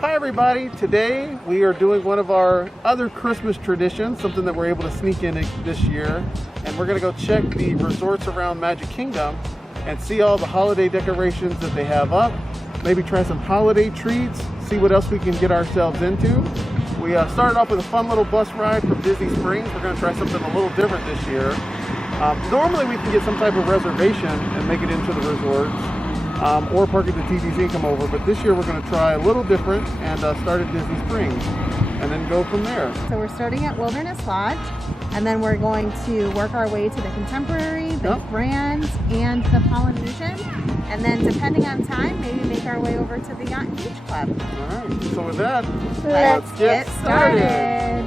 Hi everybody, today we are doing one of our other Christmas traditions, something that we're able to sneak in this year, and we're going to go check the resorts around Magic Kingdom and see all the holiday decorations that they have up, maybe try some holiday treats, see what else we can get ourselves into. We started off with a fun little bus ride from Disney Springs. We're going to try something a little different this year. Normally we can get some type of reservation and make it into the resorts. Or park at the TTC and come over, but this year we're going to try a little different and start at Disney Springs and then go from there. So we're starting at Wilderness Lodge, and then we're going to work our way to the Contemporary, the Grand, and the Polynesian, and then depending on time, maybe make our way over to the Yacht and Beach Club. Alright, so with that, let's get started.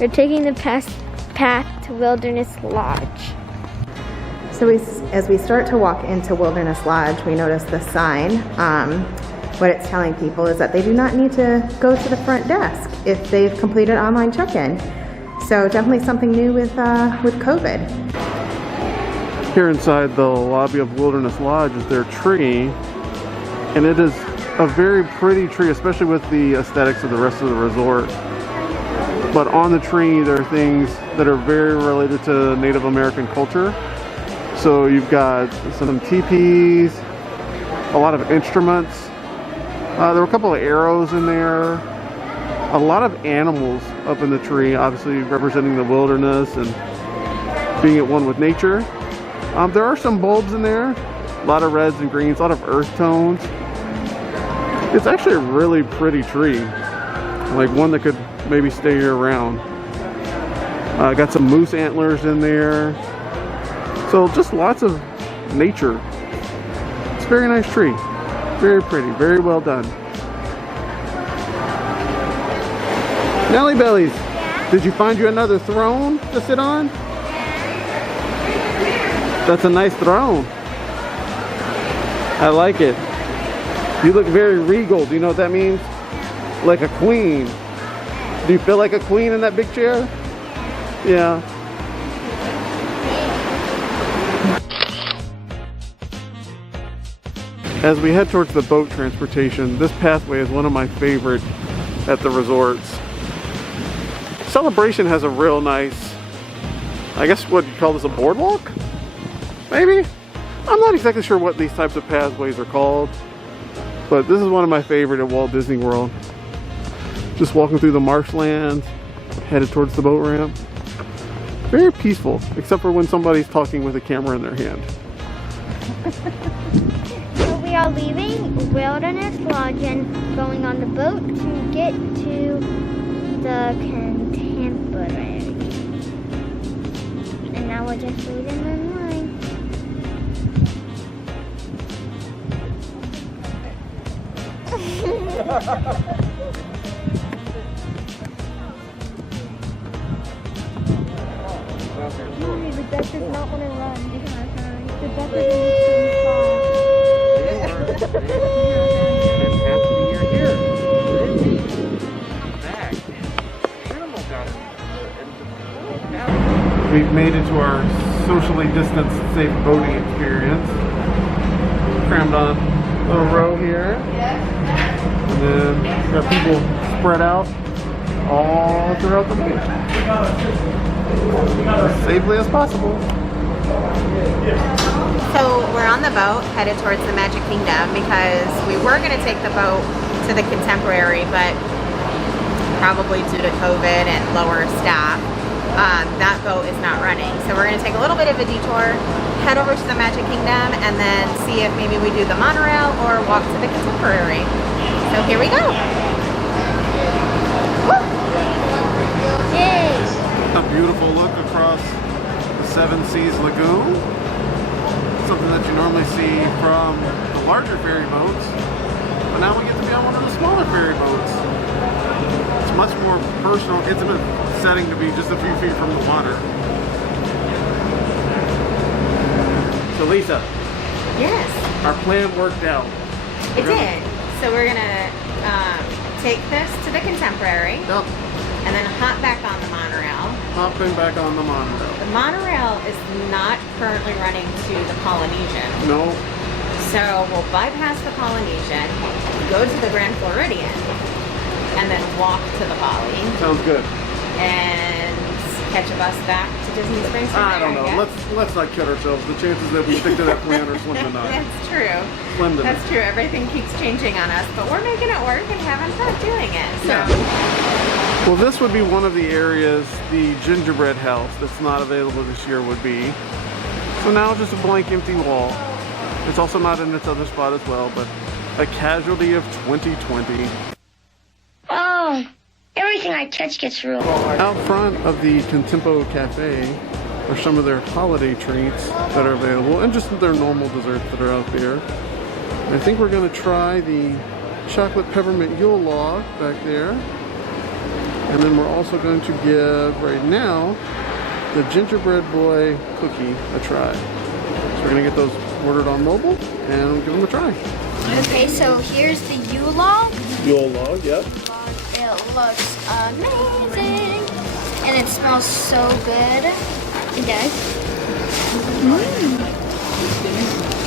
We're taking the path to Wilderness Lodge. So as we start to walk into Wilderness Lodge, we notice the sign. What it's telling people is that they do not need to go to the front desk if they've completed online check-in. So definitely something new with COVID. here inside the lobby of Wilderness Lodge is their tree, and it is a very pretty tree, especially with the aesthetics of the rest of the resort. But on the tree there are things that are very related to Native American culture. So you've got some teepees, a lot of instruments. There were a couple of arrows in there. A lot of animals up in the tree, obviously representing the wilderness and being at one with nature. There are some bulbs in there, a lot of reds and greens, a lot of earth tones. It's actually a really pretty tree, like one that could maybe stay year round. Got some moose antlers in there. So just lots of nature. It's a very nice tree. Very pretty, very well done. Nelly Bellies, did you find you another throne to sit on? That's a nice throne. I like it. You look very regal. Do you know what that means? Like a queen. Do you feel like a queen in that big chair? Yeah. As we head towards the boat transportation, this pathway is one of my favorite at the resorts. Celebration has a real nice, I guess what you call this, a boardwalk? Maybe? I'm not exactly sure what these types of pathways are called, but this is one of my favorite at Walt Disney World. Just walking through the marshlands, headed towards the boat ramp. Very peaceful, except for when somebody's talking with a camera in their hand. So we are leaving Wilderness Lodge and going on the boat to get to the Contemporary. And now we're just waiting in line. The duck does not want to run. The duck is We've made it to our socially distanced, safe boating experience. Crammed on a little row here. And then got people spread out all throughout the boat. As safely as possible. So we're on the boat headed towards the Magic Kingdom because we were going to take the boat to the Contemporary, but probably due to COVID and lower staff, that boat is not running. So we're going to take a little bit of a detour, head over to the Magic Kingdom, and then see if maybe we do the monorail or walk to the Contemporary. So here we go. Woo! Yay! A beautiful look across Seven Seas Lagoon. Something that you normally see from the larger ferry boats. But now we get to be on one of the smaller ferry boats. It's much more personal, intimate setting to be just a few feet from the water. So Lisa, Yes, our plan worked out. it did. So we're gonna take this to the Contemporary Yep, and then hop back on the monorail. hopping back on the monorail. The monorail is not currently running to the Polynesian. No, So we'll bypass the Polynesian, go to the Grand Floridian, and then walk to the Poly sounds good. and catch a bus back to Disney Springs from I don't there, know. guess. Let's not kid ourselves. The chances that we stick to that plan are slim to none. That's true. Slim to none. That's true. Everything keeps changing on us, but we're making it work and having fun doing it. So Yeah. Well, this would be one of the areas the gingerbread house that's not available this year would be. So now just a blank empty wall. It's also not in its other spot as well, but a casualty of 2020. Oh, everything I touch gets ruined. Out front of the Contempo Cafe are some of their holiday treats that are available and just their normal desserts that are out there. I think we're going to try the chocolate peppermint Yule log back there. And then we're also going to give, right now, the gingerbread boy cookie a try. So we're going to get those ordered on mobile and we'll give them a try. Okay, so here's the Yule log. Yule log, yep. It looks amazing. And it smells so good. It does.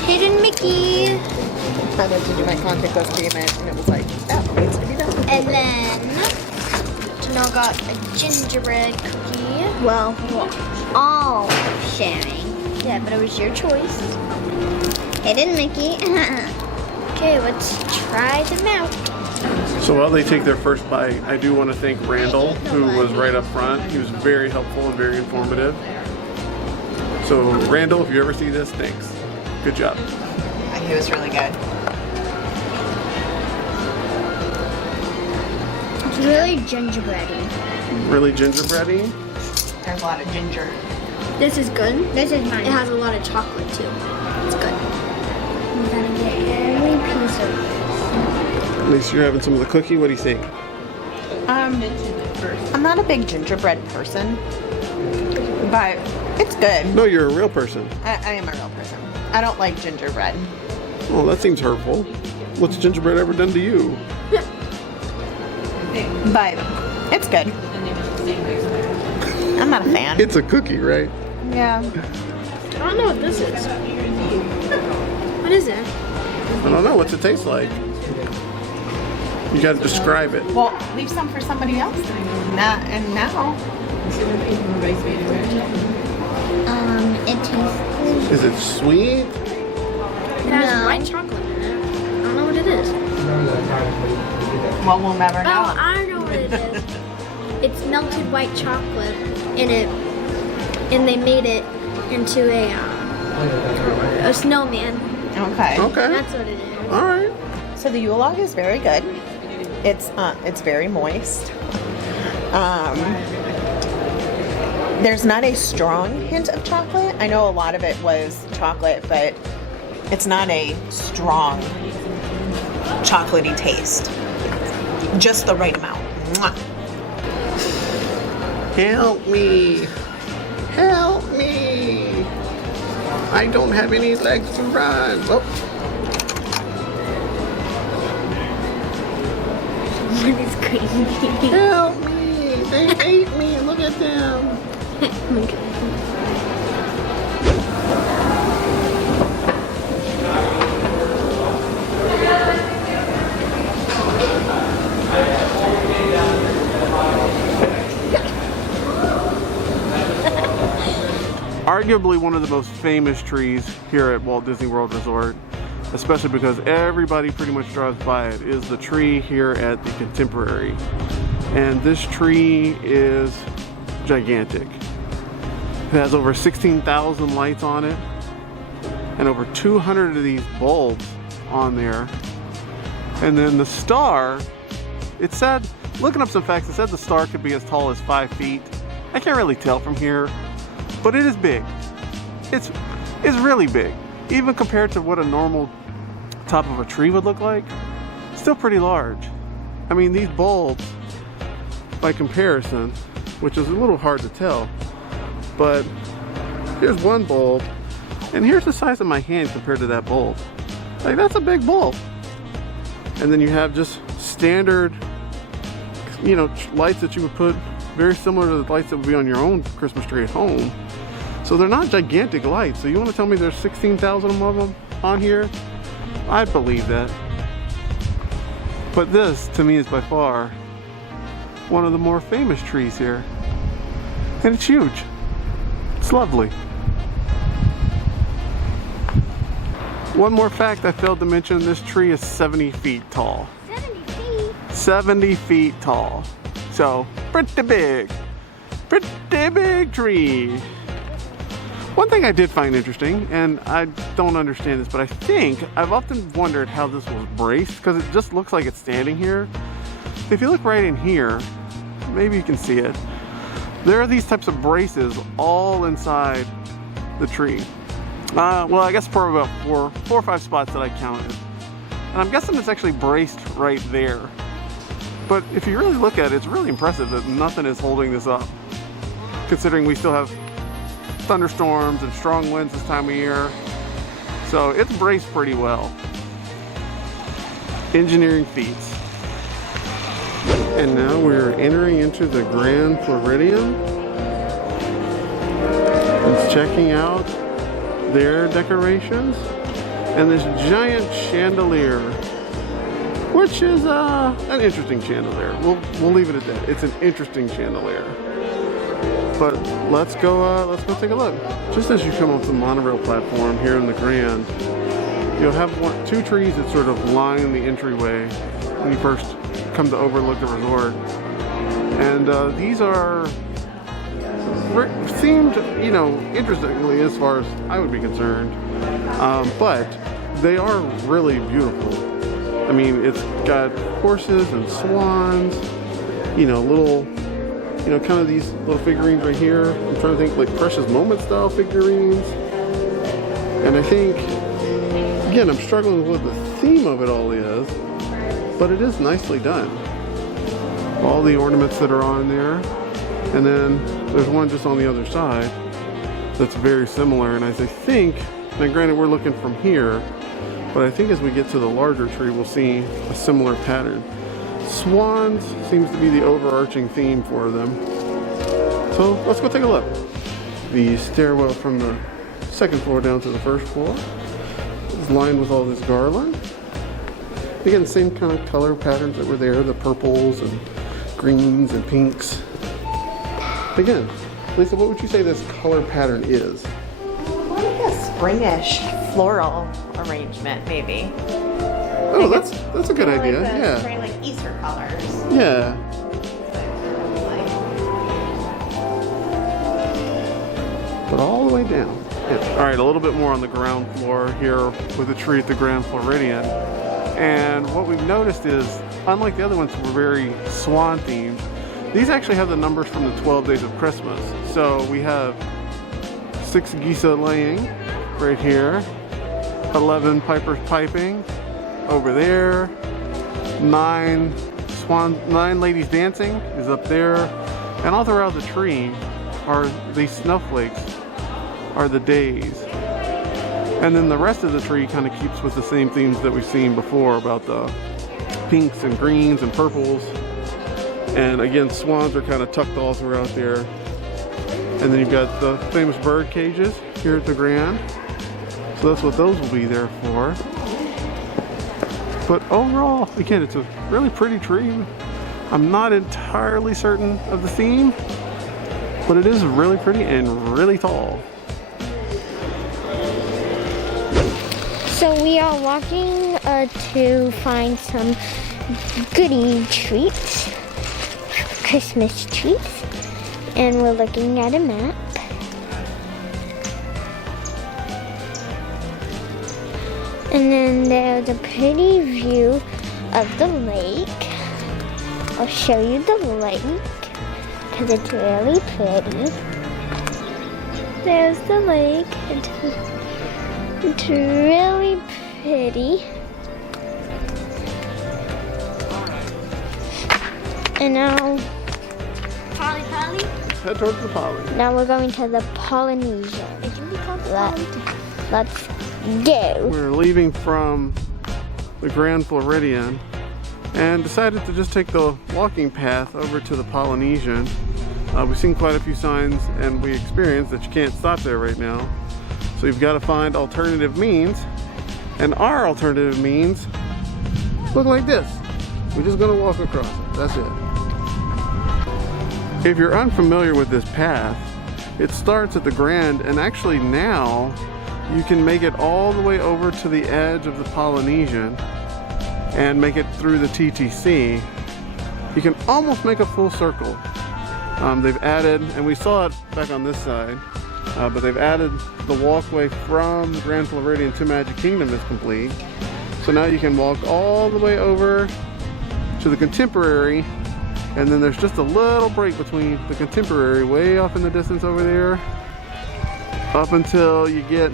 Hidden Mickey. I went to do my contactless payment and it was like, oh, it needs to be done. And then Janelle got a gingerbread cookie. Well, we're all sharing. Yeah, but it was your choice. Hidden Mickey. Okay, let's try them out. So while they take their first bite, I do want to thank Randall, who was right up front. He was very helpful and very informative. So Randall, if you ever see this, thanks. Good job. It was really good. It's really gingerbready. Really gingerbready? There's a lot of ginger. This is good. This is mine. It has a lot of chocolate too. It's good. I'm gonna get every piece of it. At least you're having some of the cookie. What do you think? I'm not a big gingerbread person, but it's good. No, you're a real person. I am a real person. I don't like gingerbread. Oh, that seems hurtful. What's gingerbread ever done to you? But it's good. I'm not a fan. It's a cookie, right? Yeah. I don't know what this is. What is it? I don't know. What's it taste like? You gotta describe it. Well, leave some for somebody else. Now. It tastes. Is it sweet? It has white chocolate in it. I don't know what it is. Well, we'll never Oh, know. I know what it is. It's melted white chocolate in it, and they made it into a snowman. Okay. Okay. That's what it is. All right. So the Yule log is very good. It's very moist. There's not a strong hint of chocolate. I know a lot of it was chocolate, but it's not a strong chocolatey taste. Just the right amount. Mwah. Help me. Help me. I don't have any legs to run. Oh. What is crazy? Help me. They ate me. Look at them. Arguably one of the most famous trees here at Walt Disney World Resort, especially because everybody pretty much drives by it, is the tree here at the Contemporary. And this tree is gigantic. It has over 16,000 lights on it and over 200 of these bulbs on there. And then the star, it said, looking up some facts, it said the star could be as tall as 5 feet. I can't really tell from here, but it is big. It's really big. Even compared to what a normal top of a tree would look like, still pretty large. I mean, these bulbs, by comparison, which is a little hard to tell, but here's one bulb, and here's the size of my hand compared to that bulb. Like, that's a big bulb. And then you have just standard, you know, lights that you would put, very similar to the lights that would be on your own Christmas tree at home. So they're not gigantic lights. So you want to tell me there's 16,000 of them on here? I believe that. But this, to me, is by far one of the more famous trees here. And it's huge. It's lovely. One more fact I failed to mention, this tree is 70 feet tall. 70 feet? 70 feet tall. So, pretty big. Pretty big tree. One thing I did find interesting, and I don't understand this, but I've often wondered how this was braced, because it just looks like it's standing here. If you look right in here, maybe you can see it. There are these types of braces all inside the tree. Well, I guess for about four or five spots that I counted. And I'm guessing it's actually braced right there. But if you really look at it, it's really impressive that nothing is holding this up, considering we still have thunderstorms and strong winds this time of year. So it's braced pretty well. Engineering feats. And now we're entering into the Grand Floridian. It's checking out their decorations and this giant chandelier, which is an interesting chandelier. We'll leave it at that. It's an interesting chandelier. But let's go take a look. Just as you come off the monorail platform here in the Grand, you'll have two trees that sort of line the entryway when you first come to overlook the resort. And these are seemed, you know, interestingly as far as I would be concerned, but they are really beautiful. I mean, it's got horses and swans, you know, little, you know, kind of these little figurines right here. I'm trying to think, like Precious Moment style figurines. And I think, again, I'm struggling with what the theme of it all is, but it is nicely done. All the ornaments that are on there. And then there's one just on the other side that's very similar. And as I think, now granted we're looking from here, but I think as we get to the larger tree, we'll see a similar pattern. Swans seems to be the overarching theme for them. So let's go take a look. The stairwell from the second floor down to the first floor is lined with all this garland. Again, same kind of color patterns that were there, the purples and greens and pinks. Again, Lisa, what would you say this color pattern is? Like a springish floral arrangement, maybe. Oh, that's a good idea. Like Yeah. Very like Easter colors. Yeah. But all the way down. Yeah. All right, a little bit more on the ground floor here with the tree at the Grand Floridian. And what we've noticed is, unlike the other ones that were very swan themed, these actually have the numbers from the 12 days of Christmas. So we have 6 geese laying right here, 11 pipers piping over there, 9 ladies dancing is up there, and all throughout the tree are these snowflakes are the days. And then the rest of the tree kind of keeps with the same themes that we've seen before about the pinks and greens and purples. And again, swans are kind of tucked all throughout there. And then you've got the famous bird cages here at the Grand. So that's what those will be there for. But overall, again, it's a really pretty tree. I'm not entirely certain of the theme, but it is really pretty and really tall. So we are walking to find some goodie treats, Christmas treats, and we're looking at a map. And then there's a pretty view of the lake. I'll show you the lake because it's really pretty. there's the lake. It's really pretty. And now, Polly. Head towards the Poly. Now we're going to the Polynesian. Let's go. We're leaving from the Grand Floridian and decided to just take the walking path over to the Polynesian. We've seen quite a few signs and we experienced that you can't stop there right now. So you've got to find alternative means. And our alternative means look like this. We're just going to walk across it. That's it. If you're unfamiliar with this path, it starts at the Grand, and actually now you can make it all the way over to the edge of the Polynesian and make it through the TTC. You can almost make a full circle. They've added, and we saw it back on this side, but they've added the walkway from Grand Floridian to Magic Kingdom is complete. So now you can walk all the way over to the Contemporary, and then there's just a little break between the Contemporary way off in the distance over there up until you get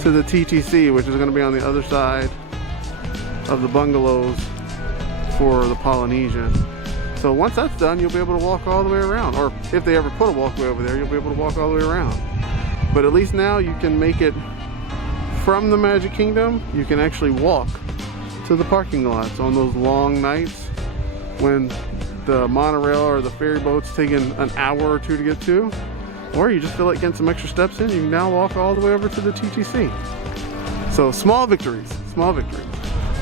to the TTC, which is going to be on the other side of the bungalows for the Polynesian. So once that's done, you'll be able to walk all the way around, or if they ever put a walkway over there, you'll be able to walk all the way around. But at least now you can make it from the Magic Kingdom. You can actually walk to the parking lots on those long nights when the monorail or the ferry boat's taking an hour or two to get to, or you just feel like getting some extra steps in, you can now walk all the way over to the TTC. So small victories, small victories.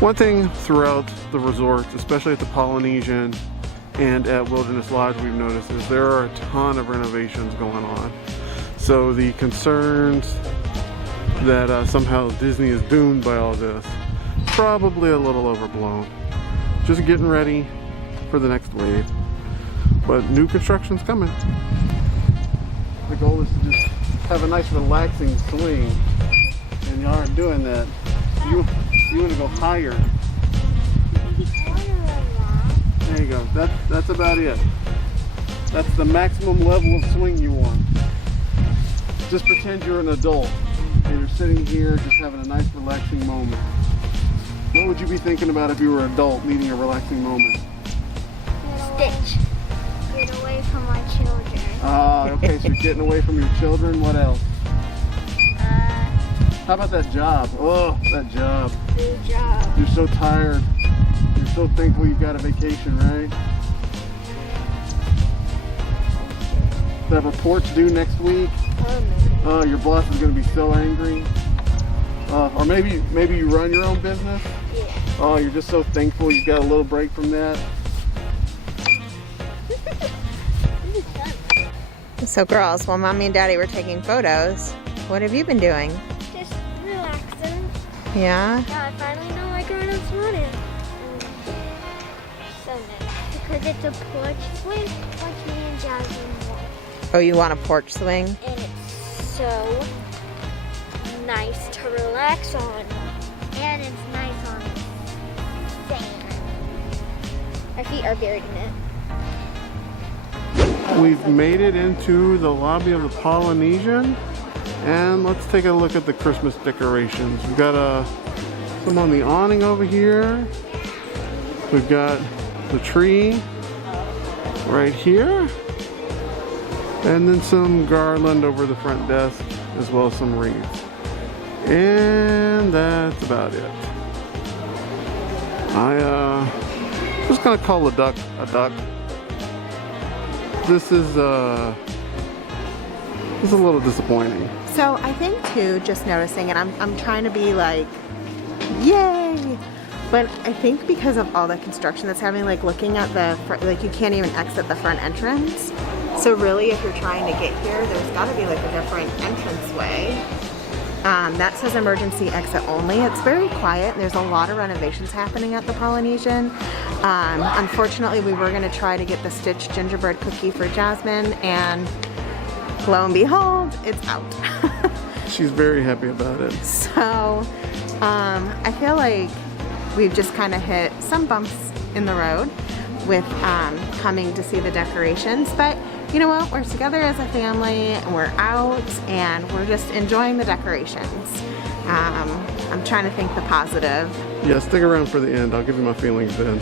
One thing throughout the resorts, especially at the Polynesian and at Wilderness Lodge, we've noticed is there are a ton of renovations going on. So the concerns that somehow Disney is doomed by all this, probably a little overblown. Just getting ready for the next wave. But new construction's coming. The goal is to just have a nice relaxing swing, and you aren't doing that. You want to go higher. There you go. That's about it. That's the maximum level of swing you want. Just pretend you're an adult and you're sitting here just having a nice relaxing moment. What would you be thinking about if you were an adult needing a relaxing moment? Stitch. Get away from my children. Okay, so you're getting away from your children. What else? How about that job? Oh, that job. Good job. You're so tired. You're so thankful you got a vacation, right? That report's due next week. Oh, your boss is going to be so angry. Or maybe you run your own business. Yeah. Oh, you're just so thankful you got a little break from that. So girls, while Mommy and Daddy were taking photos, what have you been doing? Just relaxing. Yeah? Yeah, I finally know why grown-ups want it. So nice. Because it's a porch swing, like me and Jasmine want. Oh, you want a porch swing? And it's so nice to relax on. And it's nice on sand. Our feet are buried in it. We've made it into the lobby of the Polynesian, and let's take a look at the Christmas decorations. We've got some on the awning over here. We've got the tree right here, and then some garland over the front desk, as well as some wreaths. And that's about it. Just gonna call a duck a duck. This is a little disappointing. So I think too, just noticing, and I'm trying to be like, yay! But I think because of all the construction that's happening, like looking at the front, like you can't even exit the front entrance. So really, if you're trying to get here, there's got to be like a different entrance way. That says emergency exit only. It's very quiet. There's a lot of renovations happening at the Polynesian. Unfortunately, we were going to try to get the stitched gingerbread cookie for Jasmine, and lo and behold, it's out. She's very happy about it. So I feel like we've just kind of hit some bumps in the road with coming to see the decorations, but you know what, we're together as a family and we're out and we're just enjoying the decorations. I'm trying to think the positive. Yeah, stick around for the end. I'll give you my feelings then.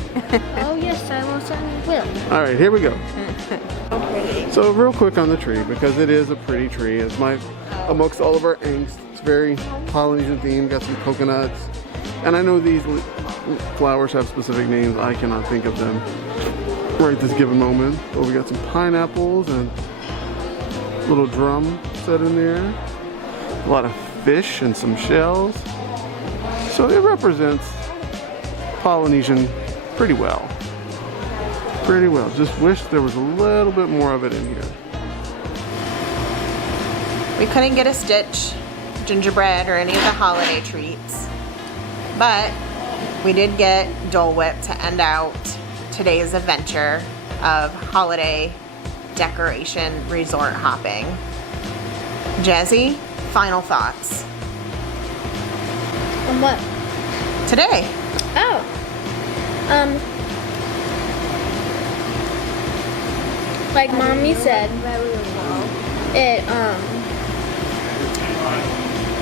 Oh yes, I most certainly will. All right, here we go. So pretty. So real quick on the tree, because it is a pretty tree. It's amongst all of our angst. It's very Polynesian themed, got some coconuts. And I know these flowers have specific names. I cannot think of them right this given moment. But we got some pineapples and a little drum set in there. A lot of fish and some shells. So it represents Polynesian pretty well. Pretty well. Just wish there was a little bit more of it in here. We couldn't get a Stitch, gingerbread, or any of the holiday treats, but we did get Dole Whip to end out today's adventure of holiday decoration resort hopping. Jazzy, final thoughts? On what? Today. Oh. Like Mommy said,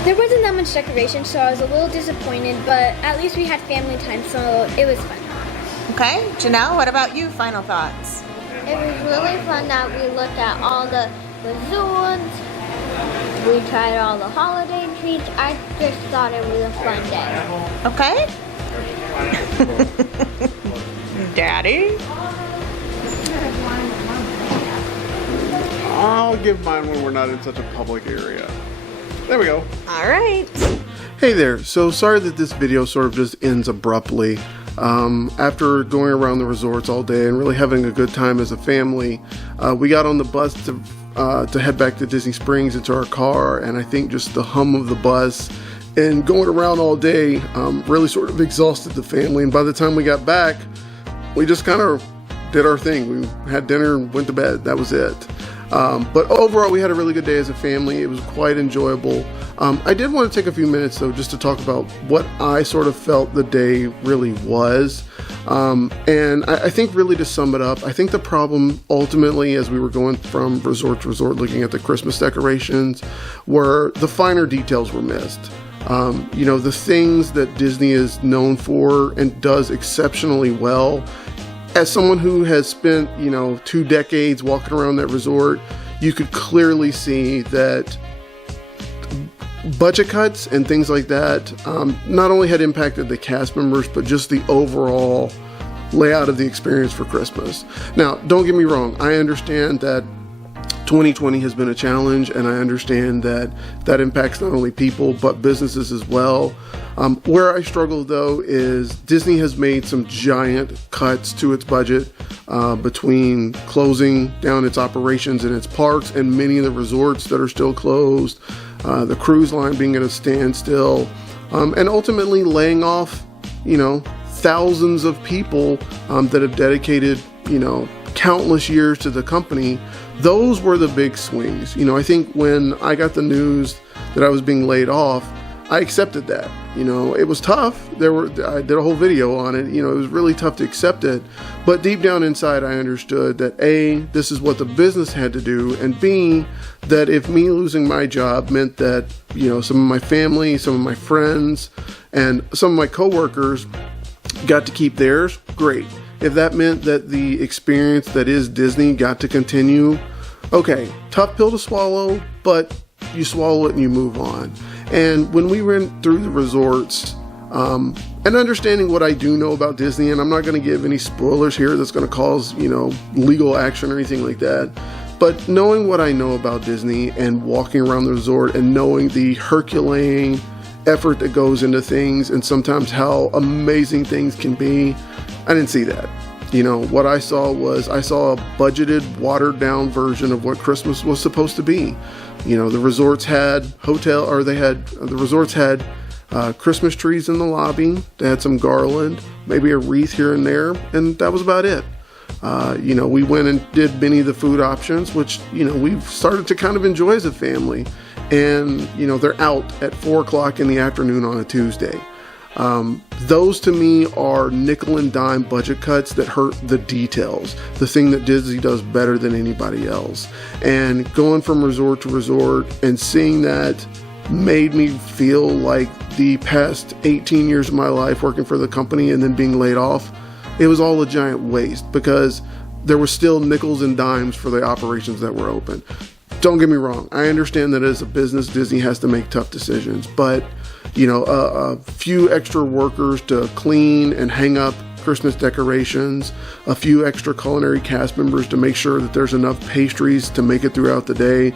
there wasn't that much decoration, so I was a little disappointed, but at least we had family time, so it was fun. Okay, Janelle, what about you? Final thoughts? It was really fun that we looked at all the resorts, we tried all the holiday treats. I just thought it was a fun day. Okay. Daddy? I'll give mine when we're not in such a public area. There we go. All right. Hey there, so sorry that this video sort of just ends abruptly. After going around the resorts all day and really having a good time as a family, we got on the bus to head back to Disney Springs into our car, and I think just the hum of the bus and going around all day really sort of exhausted the family, and by the time we got back, we just kind of did our thing. We had dinner and went to bed. That was it. But overall, we had a really good day as a family. It was quite enjoyable. I did want to take a few minutes, though, just to talk about what I sort of felt the day really was. And I think really to sum it up, I think the problem ultimately as we were going from resort to resort looking at the Christmas decorations were the finer details were missed. You know, the things that Disney is known for and does exceptionally well. As someone who has spent, 2 decades walking around that resort, you could clearly see that budget cuts and things like that not only had impacted the cast members, but just the overall layout of the experience for Christmas. Now, don't get me wrong. I understand that 2020 has been a challenge, and I understand that that impacts not only people, but businesses as well. Where I struggle, though, is Disney has made some giant cuts to its budget between closing down its operations in its parks and many of the resorts that are still closed, the cruise line being at a standstill, and ultimately laying off, thousands of people that have dedicated, countless years to the company. Those were the big swings. I think when I got the news that I was being laid off, I accepted that. It was tough. I did a whole video on it. It was really tough to accept it. But deep down inside, I understood that A, this is what the business had to do, and B, that if me losing my job meant that, some of my family, some of my friends, and some of my coworkers got to keep theirs, great. If that meant that the experience that is Disney got to continue, okay, tough pill to swallow, but you swallow it and you move on. And when we went through the resorts, and understanding what I do know about Disney, and I'm not going to give any spoilers here that's going to cause, legal action or anything like that, but knowing what I know about Disney and walking around the resort and knowing the Herculean effort that goes into things and sometimes how amazing things can be, I didn't see that. What I saw a budgeted, watered down version of what Christmas was supposed to be. The resorts had Christmas trees in the lobby. They had some garland, maybe a wreath here and there, and that was about it. We went and did many of the food options, which, we've started to kind of enjoy as a family. And, they're out at 4 o'clock in the afternoon on a Tuesday. Those to me are nickel and dime budget cuts that hurt the details, the thing that Disney does better than anybody else. And going from resort to resort and seeing that made me feel like the past 18 years of my life working for the company and then being laid off, it was all a giant waste, because there were still nickels and dimes for the operations that were open. Don't get me wrong, I understand that as a business, Disney has to make tough decisions, but you know, a few extra workers to clean and hang up Christmas decorations, a few extra culinary cast members to make sure that there's enough pastries to make it throughout the day,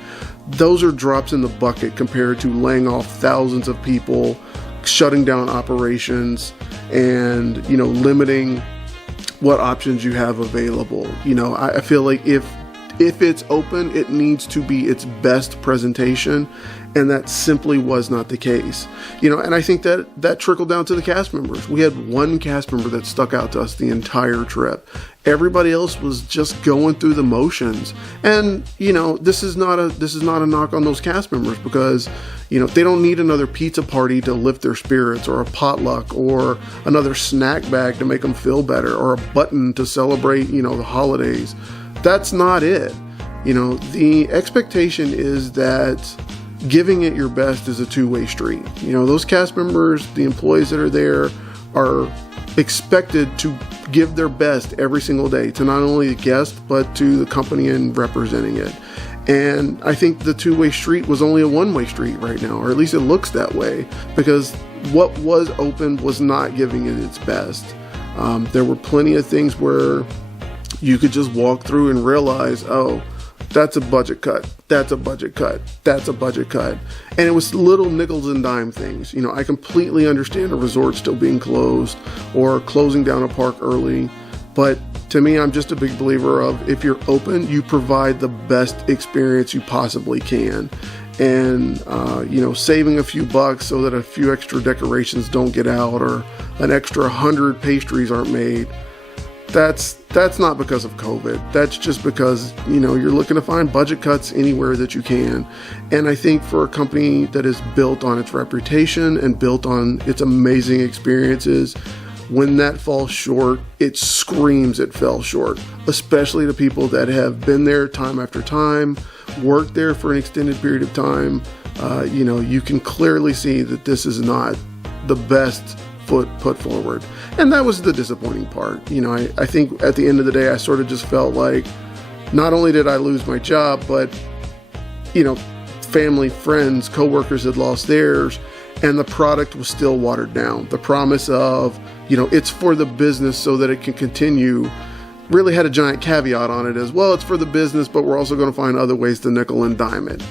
those are drops in the bucket compared to laying off thousands of people, shutting down operations, and, you know, limiting what options you have available. You know, I feel like if it's open, it needs to be its best presentation, and that simply was not the case. You know, and I think that trickled down to the cast members. We had one cast member that stuck out to us the entire trip. Everybody else was just going through the motions. And, you know, this is not a knock on those cast members, because, you know, they don't need another pizza party to lift their spirits, or a potluck, or another snack bag to make them feel better, or a button to celebrate, you know, the holidays. That's not it. You know, the expectation is that giving it your best is a two-way street. You know, those cast members, the employees that are there, are expected to give their best every single day to not only the guest, but to the company and representing it. And I think the two-way street was only a one-way street right now, or at least it looks that way, because what was open was not giving it its best. There were plenty of things where you could just walk through and realize, oh, that's a budget cut, that's a budget cut, that's a budget cut. And it was little nickels and dime things. You know, I completely understand a resort still being closed or closing down a park early, but to me, I'm just a big believer of, if you're open, you provide the best experience you possibly can. And, you know, saving a few bucks so that a few extra decorations don't get out, or an extra 100 pastries aren't made, that's not because of COVID. That's just because, you know, you're looking to find budget cuts anywhere that you can. And I think for a company that is built on its reputation and built on its amazing experiences, when that falls short, it screams it fell short, especially to people that have been there time after time, worked there for an extended period of time. You know, you can clearly see that this is not the best foot put forward. And that was the disappointing part. You know, I think at the end of the day, I sort of just felt like, not only did I lose my job, but, you know, family, friends, coworkers had lost theirs, and the product was still watered down. The promise of, you know, it's for the business so that it can continue, really had a giant caveat on it as well. It's for the business, but we're also going to find other ways to nickel and dime it.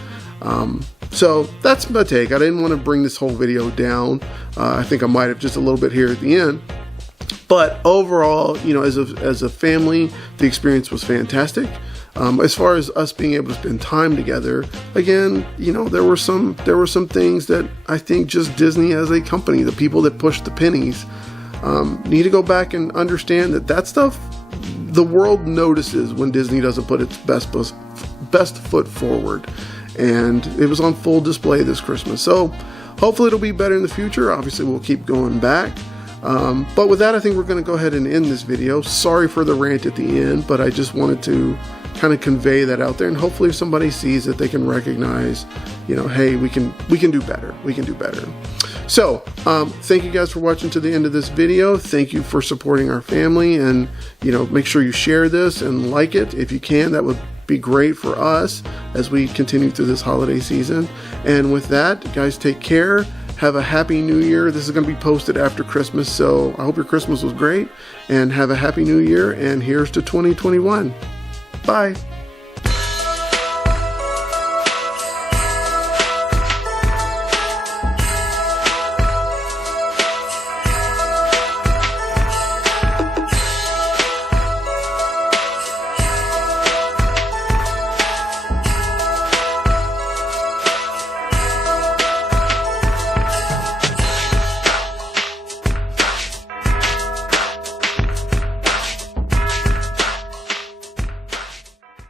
So that's my take. I didn't want to bring this whole video down. I think I might have just a little bit here at the end. But overall, you know, as a family, the experience was fantastic. As far as us being able to spend time together, again, you know, there were some things that I think just Disney as a company, the people that push the pennies, need to go back and understand that stuff, the world notices when Disney doesn't put its best foot forward. And it was on full display this Christmas. So hopefully it'll be better in the future. Obviously, we'll keep going back. But with that, I think we're going to go ahead and end this video. Sorry for the rant at the end, but I just wanted to kind of convey that out there. And hopefully if somebody sees it, they can recognize, you know, hey, we can do better. We can do better. So thank you guys for watching to the end of this video. Thank you for supporting our family. And, you know, make sure you share this and like it if you can. That would be great for us as we continue through this holiday season. And with that, guys, take care. Have a happy new year. This is going to be posted after Christmas, so I hope your Christmas was great, and have a happy new year, and here's to 2021. Bye.